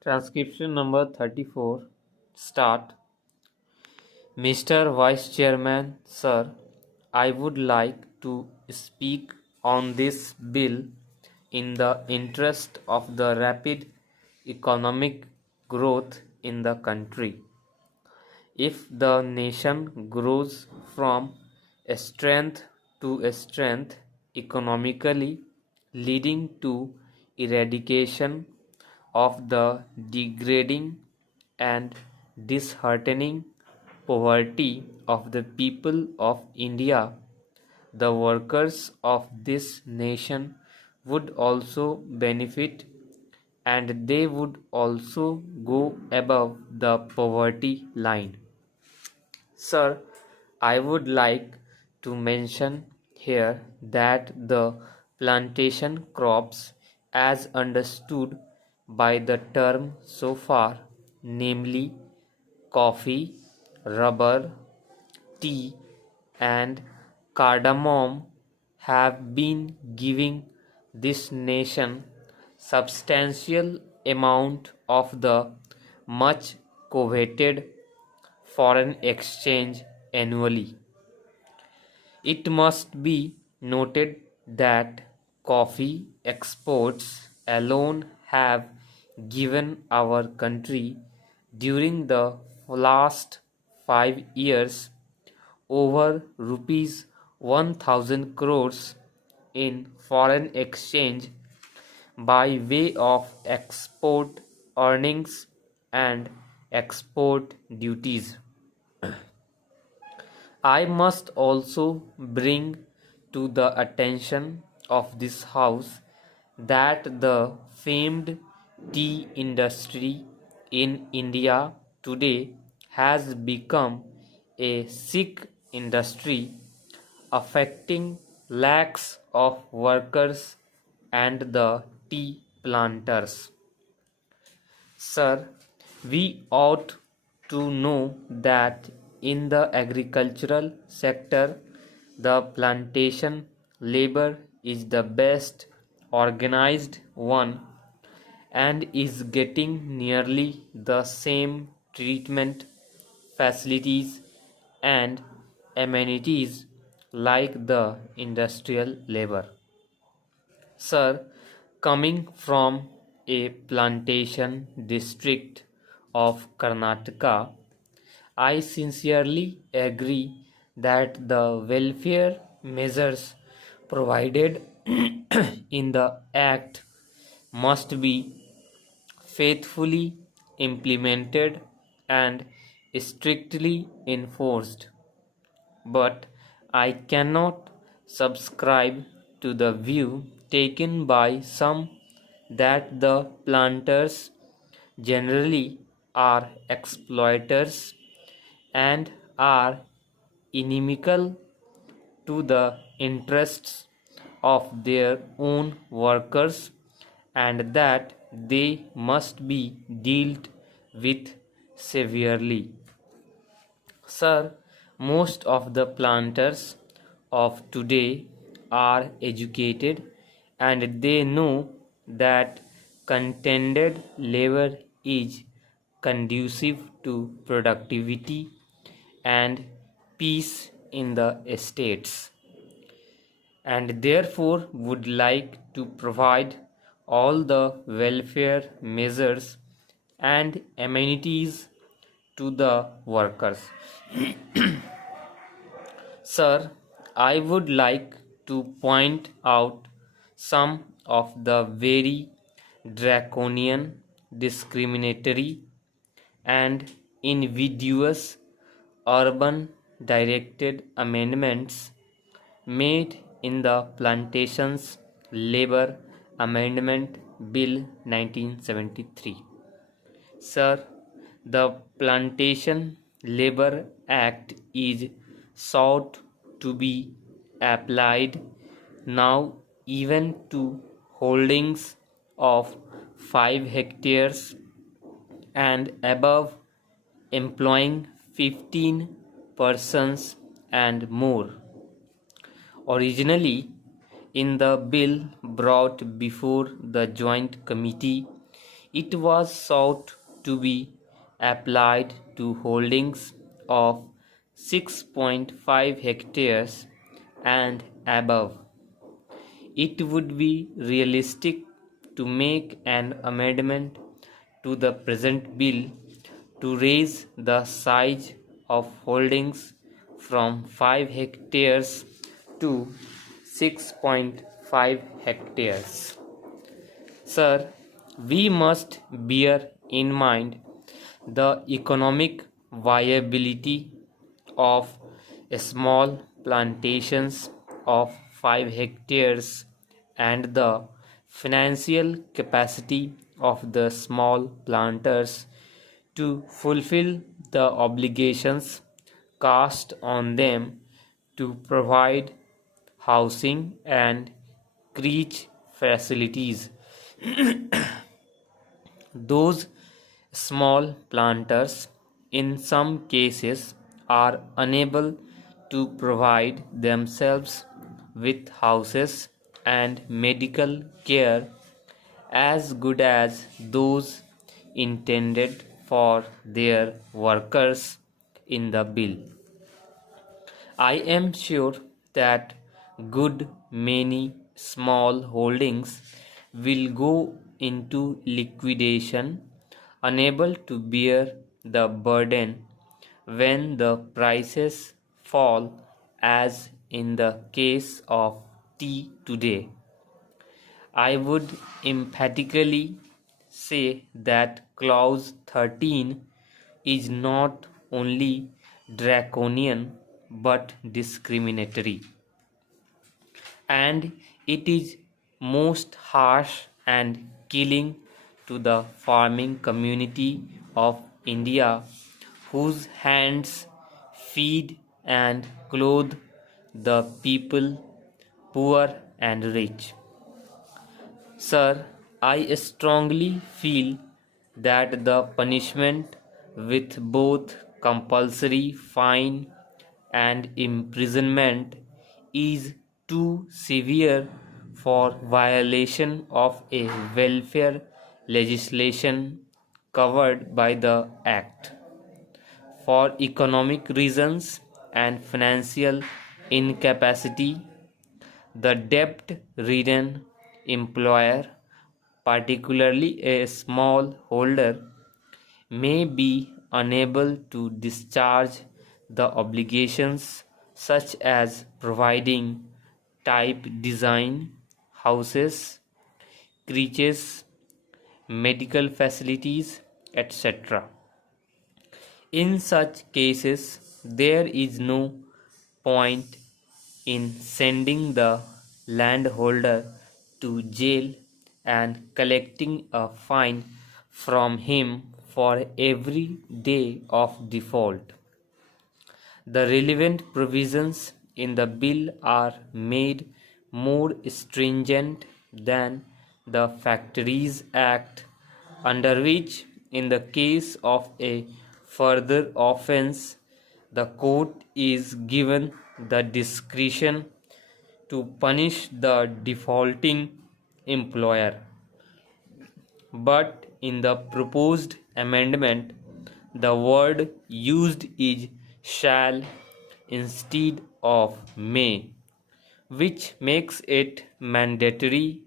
Transcription number 34. Start. Mr. Vice Chairman, sir, I would like to speak on this bill in the interest of the rapid economic growth in the country. If the nation grows from strength to strength economically, leading to eradication of the degrading and disheartening poverty of the people of India, the workers of this nation would also benefit, and they would also go above the poverty line. Sir, I would like to mention here that the plantation crops, as understood by the term so far, namely coffee, rubber, tea, and cardamom, have been giving this nation substantial amount of the much coveted foreign exchange annually. It must be noted that coffee exports alone have given our country during the last 5 years over rupees 1000 crores in foreign exchange by way of export earnings and export duties. I must also bring to the attention of this House that the famed tea industry in India today has become a sick industry affecting lakhs of workers and the tea planters. Sir, we ought to know that in the agricultural sector, the plantation labor is the best organized one and is getting nearly the same treatment, facilities, and amenities like the industrial labor. Sir, coming from a plantation district of Karnataka, I sincerely agree that the welfare measures provided in the Act must be faithfully implemented and strictly enforced. But I cannot subscribe to the view taken by some that the planters generally are exploiters and are inimical to the interests of their own workers, and that they must be dealt with severely. Sir, most of the planters of today are educated and they know that contented labor is conducive to productivity and peace in the estates, and therefore would like to provide all the welfare measures and amenities to the workers. Sir, I would like to point out some of the very draconian, discriminatory, and invidious urban directed amendments made in the Plantations Labor Amendment Bill 1973. Sir, the Plantation Labor Act is sought to be applied now even to holdings of 5 hectares and above, employing 15 persons and more. Originally, in the bill brought before the Joint Committee, It was sought to be applied to holdings of 6.5 hectares and above. It would be realistic to make an amendment to the present bill to raise the size of holdings from 5 hectares to 6.5 hectares. Sir, we must bear in mind the economic viability of small plantations of 5 hectares and the financial capacity of the small planters to fulfill the obligations cast on them to provide housing and creche facilities. Those small planters, in some cases, are unable to provide themselves with houses and medical care as good as those intended for their workers in the bill. I am sure that good many small holdings will go into liquidation, unable to bear the burden when the prices fall, as in the case of tea today. I would emphatically say that clause 13 is not only draconian but discriminatory, and it is most harsh and killing to the farming community of India, whose hands feed and clothe the people, poor and rich. Sir, I strongly feel that the punishment with both compulsory fine and imprisonment is too severe for violation of a welfare legislation covered by the Act. For economic reasons and financial incapacity, the debt-ridden employer, particularly a small holder, may be unable to discharge the obligations such as providing type design houses, creches, medical facilities, etc. In such cases, there is no point in sending the landholder to jail and collecting a fine from him for every day of default. The relevant provisions in the bill are made more stringent than the Factories Act, under which, in the case of a further offence, the court is given the discretion to punish the defaulting employer. But in the proposed amendment, the word used is shall instead of may, which makes it mandatory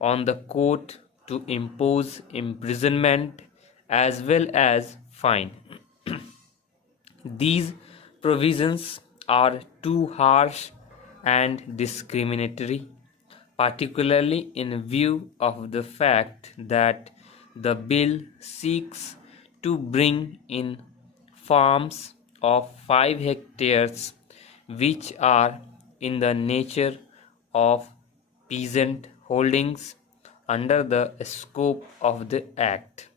on the court to impose imprisonment as well as fine. These provisions are too harsh and discriminatory, particularly in view of the fact that the bill seeks to bring in farms of 5 hectares which are in the nature of peasant holdings under the scope of the Act.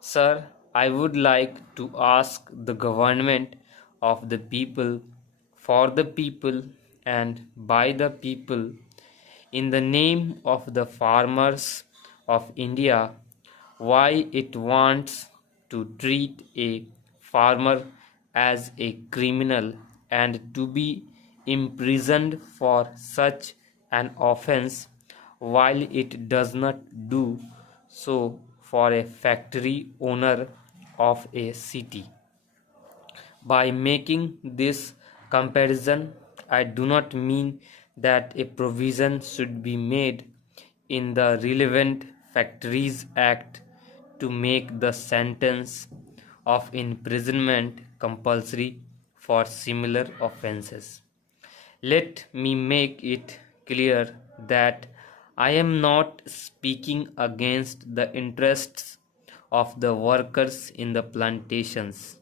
Sir, I would like to ask the government of the people, for the people, and by the people, in the name of the farmers of India, why it wants to treat a farmer as a criminal and to be imprisoned for such an offense, while it does not do so for a factory owner of a city. By making this comparison, I do not mean that a provision should be made in the relevant Factories Act to make the sentence of imprisonment compulsory for similar offences. Let me make it clear that I am not speaking against the interests of the workers in the plantations.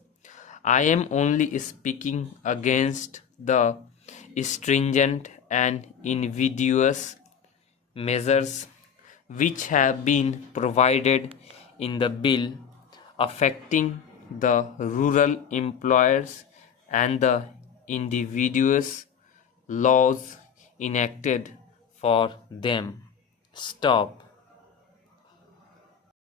I am only speaking against the stringent and invidious measures which have been provided in the bill affecting the rural employers and the individuous laws enacted for them. Stop.